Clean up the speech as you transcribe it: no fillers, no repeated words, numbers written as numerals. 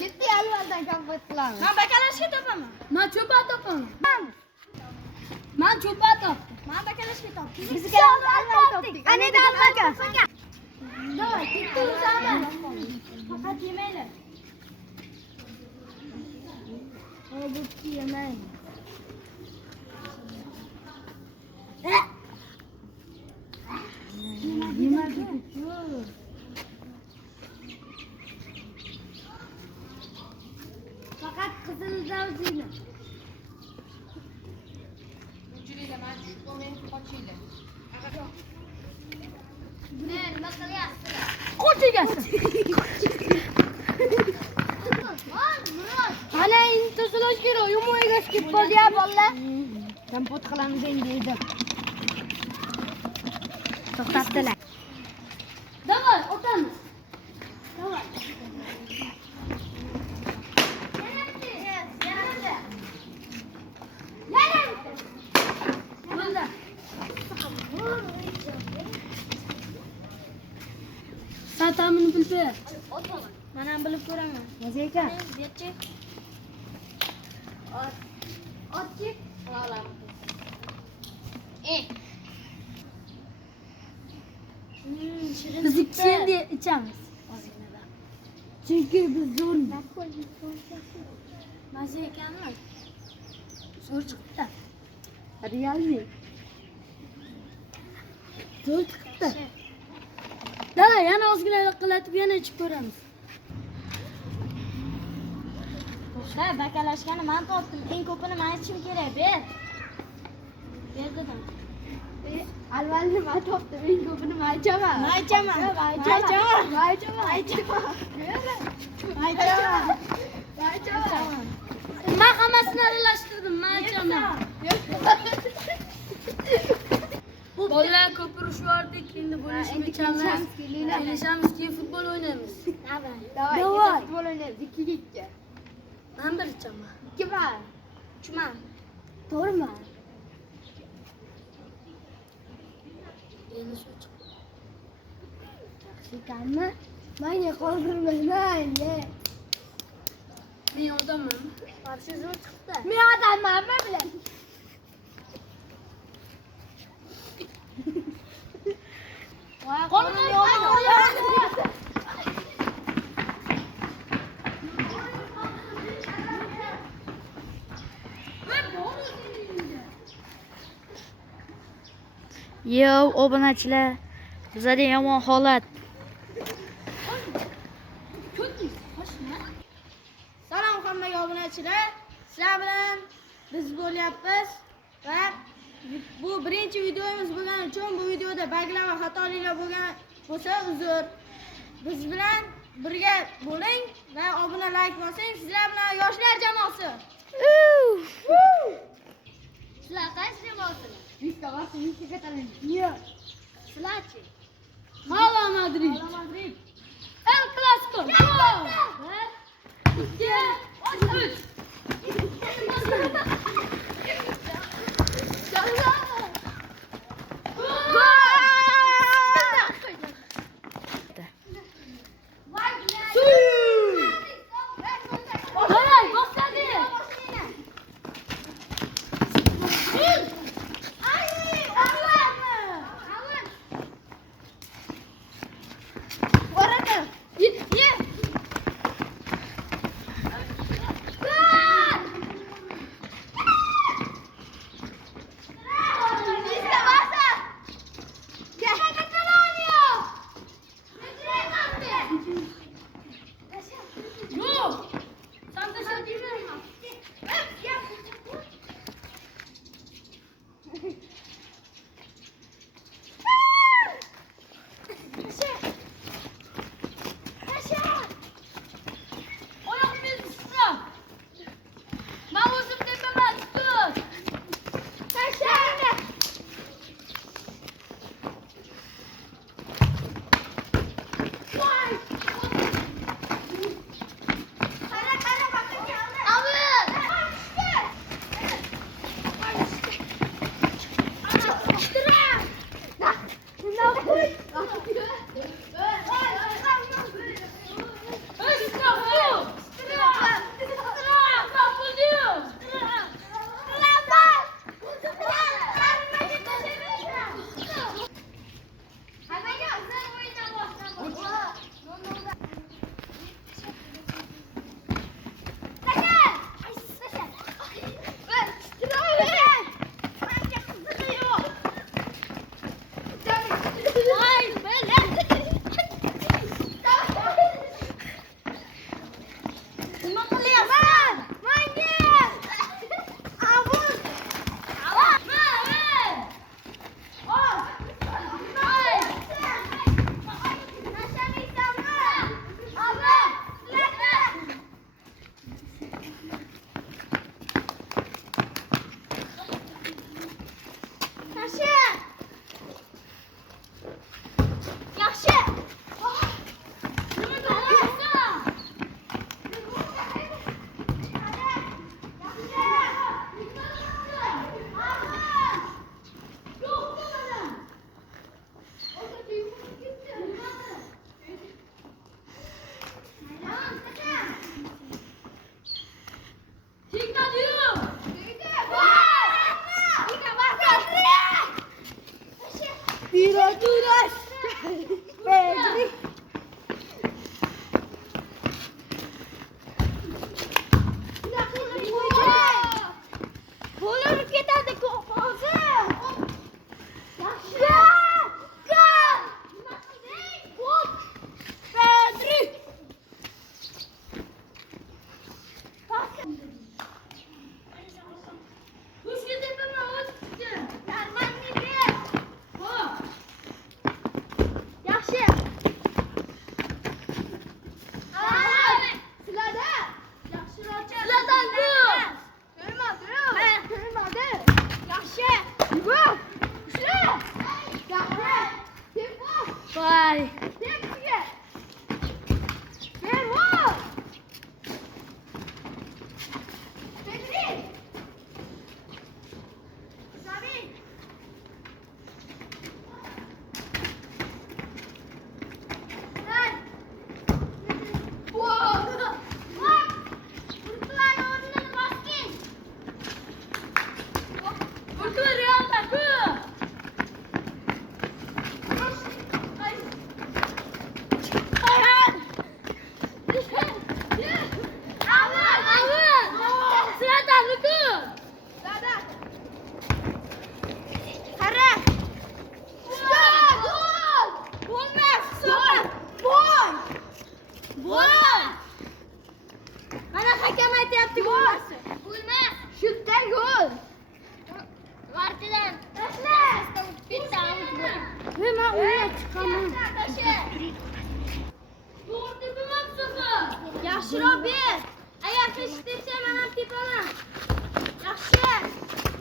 Ketti alvaldan kompot qilamiz. Men bakalashga topaman. Men cho'pa topaman. Men cho'pa topdim. Men bakalashga topdim. Bizga alval topdik. Anida alvalga. Davay, ketti uzaman. Faqat yemanglar. Bu yemang. Faqat qizil zavjini. Nima qilyapsizlar? Qo'l tegasi. Ana intizolash kerak, yomon egash kelib qoldi ya bolalar. Kompot qilamiz endi dedim. To'xtatdilar. Davay, o'tamiz. Davay. Bunda. Satamini bilib. Men ham bilib ko'raman. Mazeka. Betchi. Otchi. Biz ikkisi endi ichamiz. Chunki biz zo'rmiz. Mazza ekanmi? Zo'r chiqibdi. Realmi. Zo'r chiqibdi. Davay, yana ozgina qilatib yana ichib ko'ramiz. Boshqa bakalashgani men topdim. Eng ko'pini men ichishim kerak. Ber dedim. Alvalni men topdim. Eng ko'pini men ichaman. Men ichaman. Men ichaman. Men hammasini aralashtirdim, men ichaman. Bolalar ko'p urushvardik, endi bo'lishib ichamiz. Kelishamiz, keyin futbol o'ynaymiz. Davay. Futbol o'ynaymiz 2-2. Men bir ichaman. 2 bar. Ichman. To'g'rimi? Endi shu chiqdi. Yaxshi ekanmi? Menga qoldirmayman. Men odamman. Qarshi zo'r chiqdi. Men odammanmi bilan? Qo'lim Yo, obunachilar. Bizda yomon holat. Salom hammaga obunachilar. Sizlar bilan biz bo'lyapmiz va bu birinchi videomiz bo'lgani uchun bu videoda buglar va xatoliklar bo'lgan bo'lsa uzr. Biz bilan birga bo'ling va obuna like bosing. Sizlar bilan yoshlar jamoasi. Sizlar qaysi jamoasizlar? Bizga vaqt yurtga tanlaymiz. Yo'q. Sizlarchi? Hala Madrid. Madrid. El Clasico. Ikki, uch. Davay, boshladi. Gol! Mana hakam aytayapti gol. Bo'lmas. Shutdan gol. Vartidan. Tashla. Bitta out bo'l. Men o'yinga chiqaman. To'g'ri tepamam so'qi. Yaxshiroq ber. Agar qish desa men ham tepaman. Yaxshi.